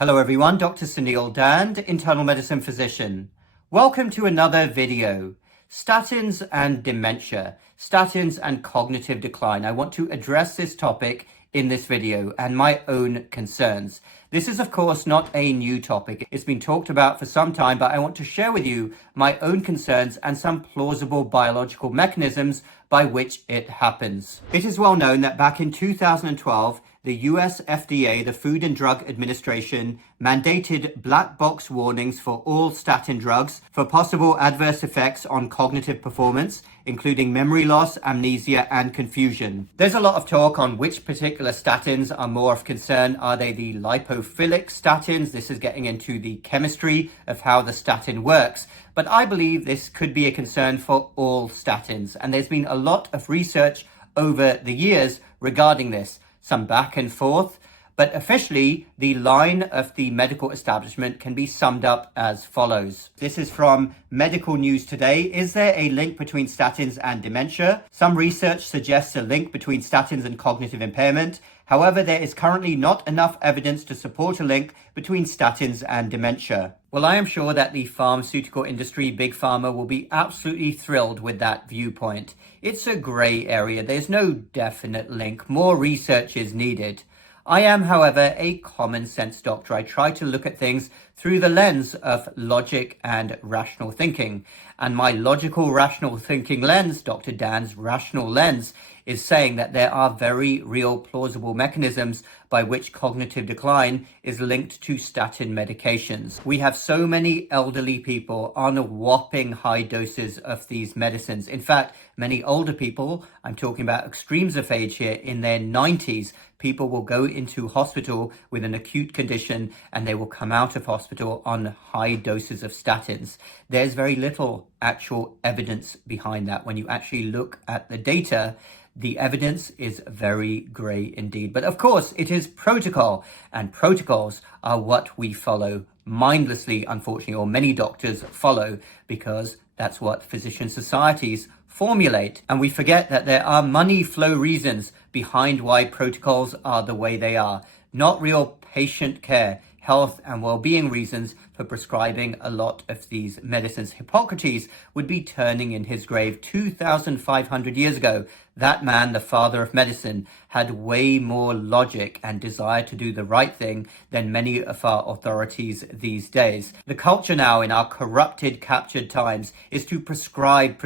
Hello everyone, Dr. Suneel Dhand, internal medicine physician. Welcome to another video. Statins and dementia, statins and cognitive decline. I want to address this topic in this video and my own concerns. This is of course not a new topic. It's been talked about for some time, but I want to share with you my own concerns and some plausible biological mechanisms by which it happens. It is well known that back in 2012, the US FDA, the Food and Drug Administration, mandated black box warnings for all statin drugs for possible adverse effects on cognitive performance, including memory loss, amnesia, and confusion. There's a lot of talk on which particular statins are more of concern. Are they the lipophilic statins? This is getting into the chemistry of how the statin works. But I believe this could be a concern for all statins. And there's been a lot of research over the years regarding this. Some back and forth, but officially the line of the medical establishment can be summed up as follows. This is from Medical News Today. Is there a link between statins and dementia? Some research suggests a link between statins and cognitive impairment. However, there is currently not enough evidence to support a link between statins and dementia. Well, I am sure that the pharmaceutical industry, Big Pharma, will be absolutely thrilled with that viewpoint. It's a grey area. There's no definite link. More research is needed. I am, however, a common sense doctor. I try to look at things through the lens of logic and rational thinking. And my logical, rational thinking lens, Dr. Dhand's rational lens, is saying that there are very real plausible mechanisms by which cognitive decline is linked to statin medications. We have so many elderly people on whopping high doses of these medicines. In fact, many older people, I'm talking about extremes of age here, in their 90s, people will go into hospital with an acute condition and they will come out of hospital on high doses of statins. There's very little actual evidence behind that. When you actually look at the data, the evidence is very grey indeed. But of course, it is protocol, and protocols are what we follow mindlessly, unfortunately, or many doctors follow, because that's what physician societies formulate. And we forget that there are money flow reasons behind why protocols are the way they are, not real patient care, health and well-being reasons for prescribing a lot of these medicines. Hippocrates would be turning in his grave 2,500 years ago. That man, the father of medicine, had way more logic and desire to do the right thing than many of our authorities these days. The culture now in our corrupted, captured times is to prescribe,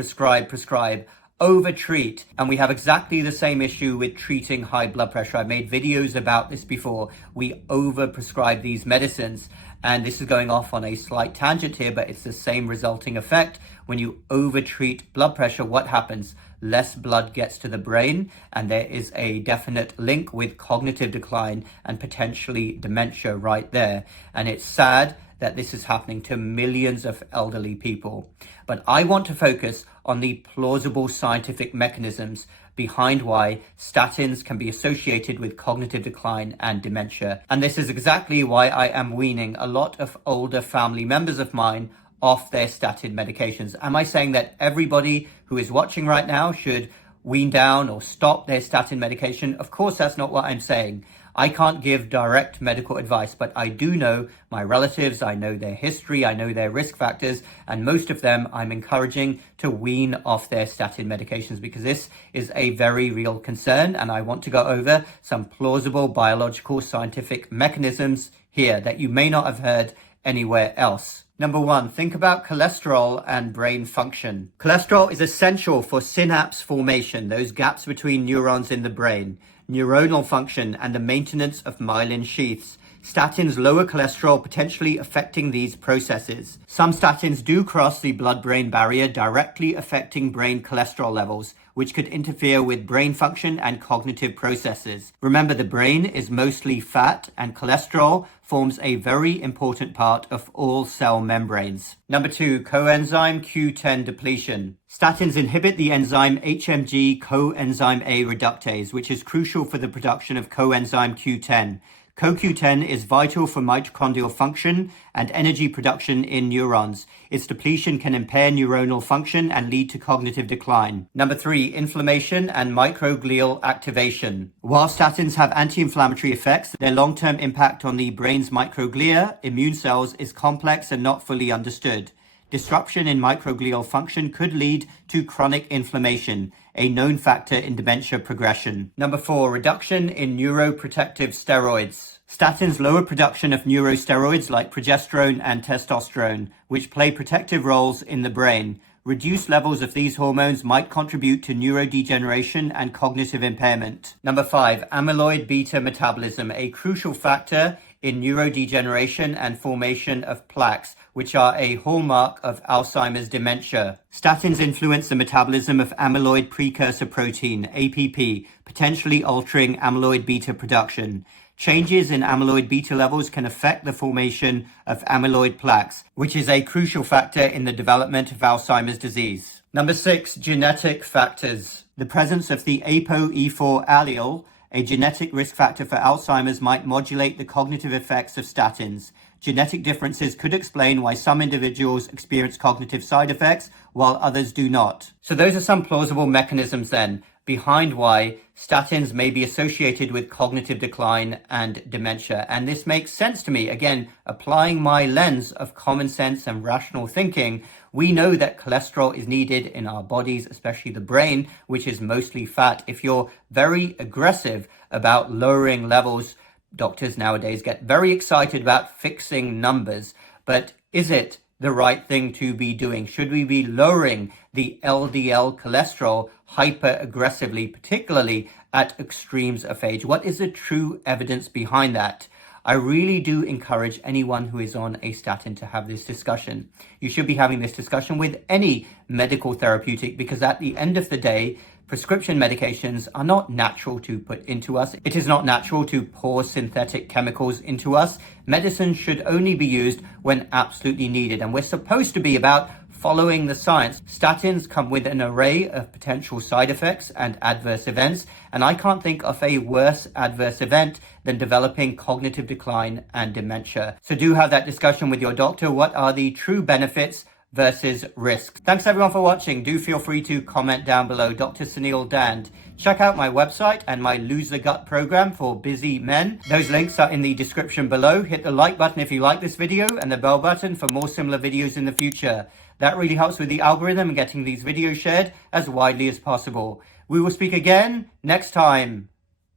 over-treat, and we have exactly the same issue with treating high blood pressure. I've made videos about this before. We over-prescribe these medicines, and this is going off on a slight tangent here, but it's the same resulting effect. When you over-treat blood pressure, what happens? Less blood gets to the brain, and there is a definite link with cognitive decline and potentially dementia right there. And it's sad that this is happening to millions of elderly people. But I want to focus on the plausible scientific mechanisms behind why statins can be associated with cognitive decline and dementia. And this is exactly why I am weaning a lot of older family members of mine off their statin medications. Am I saying that everybody who is watching right now should wean down or stop their statin medication? Of course, that's not what I'm saying. I can't give direct medical advice, but I do know my relatives, I know their history, I know their risk factors, and most of them I'm encouraging to wean off their statin medications because this is a very real concern, and I want to go over some plausible biological scientific mechanisms here that you may not have heard anywhere else. Number one, think about cholesterol and brain function. Cholesterol is essential for synapse formation, those gaps between neurons in the brain, neuronal function, and the maintenance of myelin sheaths. Statins lower cholesterol, potentially affecting these processes. Some statins do cross the blood-brain barrier, directly affecting brain cholesterol levels, which could interfere with brain function and cognitive processes. Remember, the brain is mostly fat, and cholesterol forms a very important part of all cell membranes. Number two, coenzyme Q10 depletion. Statins inhibit the enzyme HMG coenzyme A reductase, which is crucial for the production of coenzyme Q10. CoQ10 is vital for mitochondrial function and energy production in neurons. Its depletion can impair neuronal function and lead to cognitive decline. Number 3, inflammation and microglial activation. While statins have anti-inflammatory effects, their long-term impact on the brain's microglia, immune cells, is complex and not fully understood. Disruption in microglial function could lead to chronic inflammation, a known factor in dementia progression. Number 4, reduction in neuroprotective steroids. Statins lower production of neurosteroids like progesterone and testosterone, which play protective roles in the brain. Reduced levels of these hormones might contribute to neurodegeneration and cognitive impairment. Number 5, amyloid beta metabolism, a crucial factor in neurodegeneration and formation of plaques, which are a hallmark of Alzheimer's dementia. Statins influence the metabolism of amyloid precursor protein, APP, potentially altering amyloid beta production. Changes in amyloid beta levels can affect the formation of amyloid plaques, which is a crucial factor in the development of Alzheimer's disease. Number 6, genetic factors. The presence of the ApoE4 allele, a genetic risk factor for Alzheimer's, might modulate the cognitive effects of statins. Genetic differences could explain why some individuals experience cognitive side effects while others do not. So those are some plausible mechanisms then behind why statins may be associated with cognitive decline and dementia. And this makes sense to me. Again, applying my lens of common sense and rational thinking, we know that cholesterol is needed in our bodies, especially the brain, which is mostly fat. If you're very aggressive about lowering levels, doctors nowadays get very excited about fixing numbers. But is it the right thing to be doing? Should we be lowering the LDL cholesterol hyper aggressively, particularly at extremes of age? What is the true evidence behind that? I really do encourage anyone who is on a statin to have this discussion. You should be having this discussion with any medical therapeutic, because at the end of the day, prescription medications are not natural to put into us. It is not natural to pour synthetic chemicals into us. Medicine should only be used when absolutely needed, and we're supposed to be about following the science. Statins come with an array of potential side effects and adverse events, and I can't think of a worse adverse event than developing cognitive decline and dementia. So do have that discussion with your doctor. What are the true benefits versus risks? Thanks everyone for watching. Do feel free to comment down below. Dr. Suneel Dhand. Check out my website and my Lose the Gut program for busy men. Those links are in the description below. Hit the like button if you like this video and the bell button for more similar videos in the future. That really helps with the algorithm and getting these videos shared as widely as possible. We will speak again next time.